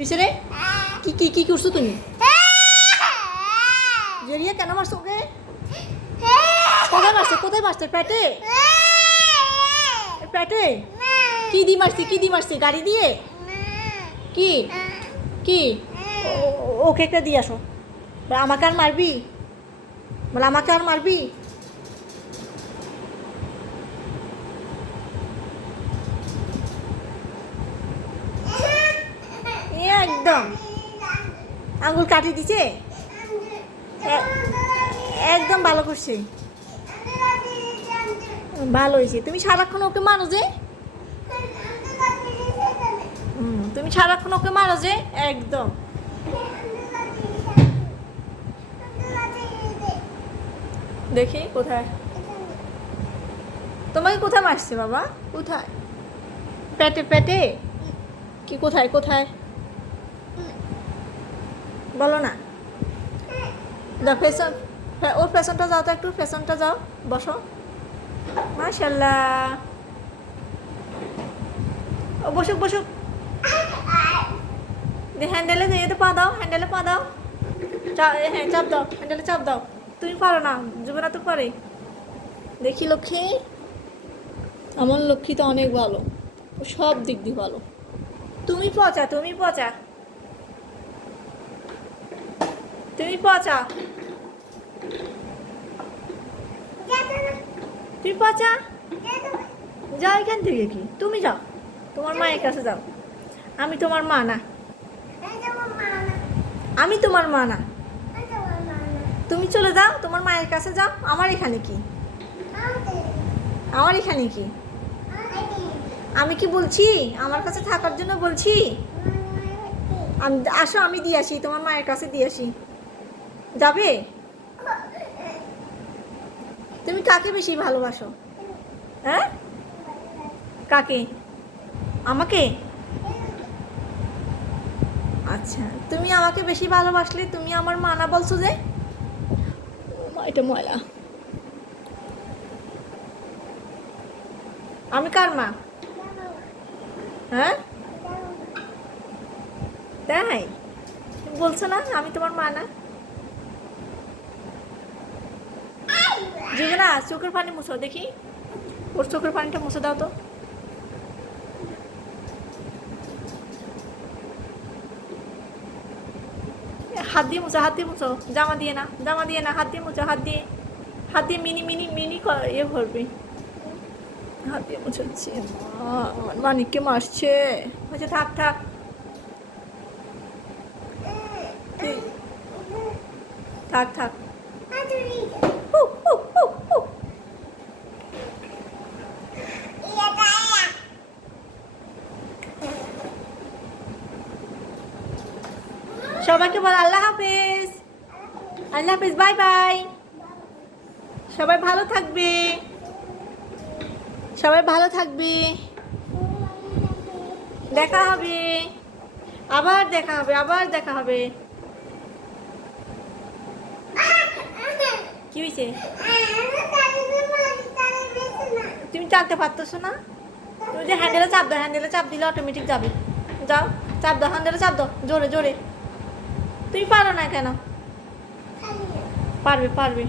রে? কি কি কি করছ তুমি? জেরিয়া কেন মারছো ওকে? কোথায় মারছে? কোথায় মারছে? পেটে পেটে কি দি মারছি, কি দি মারছি? গাড়ি দিয়ে? কি? কি? ওকে একটা দিয়ে আসো। আমাকে আর মারবি? বলে, আমাকে আর মারবি? একদম। আঙুল কাটি দিছে? একদম ভালো করছে। ভালো হয়েছে। তুমি সারাক্ষণ ওকে মারো যে। তুমি সারাক্ষণ ওকে মারো যে, একদম। দেখি, কোথায়? তোমাকে কোথায় মারছে বাবা? কোথায়? পেটে পেটে? কি, কোথায় কোথায়? বলো না। দা ফ্যাশন ওর ফ্যাশনটা যাও তো একটু ফ্যাশনটা যাও, বসো। মাশাল্লাহ ও, বসুক বসুক। হ্যান্ডেলে এতে পা দাও হ্যান্ডেলে পা দাও। হ্যাঁ চাপ দাও হ্যান্ডেলে চাপ দাও। তুমি পারো না যুবনা তো পারে। দেখি লক্ষ্মী। আমার লক্ষ্মী তো অনেক ভালো। ও সব দিক দিয়ে ভালো। তুমি পচা তুমি পচা। তুমি পচা। তুমি পচা? যাও এখান থেকে কি? তুমি যাও। তোমার মায়ের কাছে যাও। আমি তোমার মা না। আমি তোমার মা না। তুমি চলে যাও, তোমার মায়ের কাছে যাও। আমার এখানে কি? আমার এখানে কি? আমি কি বলছি? আমার কাছে থাকার জন্য বলছি? আসো, আমি দিয়ে আসি। তোমার মায়ের কাছে দিয়ে আসি। যাবে? তুমি কাকে বেশি ভালোবাসো? হ্যাঁ? কাকে? আমাকে? আচ্ছা তুমি আমাকে বেশি ভালোবাসলে তুমি আমার মানা বলছো যে? এটা ময়লা। আমি কার মা? হ্যাঁ? তাই? তুমি বলছো না আমি তোমার মা না? না, চোখের পানি মুছো দেখি। ওর চোখের পানিটা মুছে দাও তো। হাত দিয়ে মুছো হাত দিয়ে মুছো জামা দিয়ে না, জামা দিয়ে না, হাত দিয়ে মুছো হাত দিয়ে। হাত দিয়ে মিনি মিনি মিনি ইয়ে করবে। হাত দিয়ে মুছাচ্ছি মানিককে মারছে। আচ্ছা থাক থাক। থাক থাক। সবাইকে বল আল্লাহ হাফেজ। আল্লাহ হাফেজ বাই বাই সবাই ভালো থাকবে। সবাই ভালো থাকবে। দেখা হবে। আবার দেখা হবে, আবার দেখা হবে। কি হয়েছে? তুমি চাপতে পারতেছো না? তুমি যে হ্যান্ডেলে চাপ দাও হ্যান্ডেলে চাপ দিলে অটোমেটিক যাবে। যাও, চাপ দাও হ্যান্ডেলে চাপ দাও। জোরে জোরে। তুমি পারো না কেন? পারবে পারবে।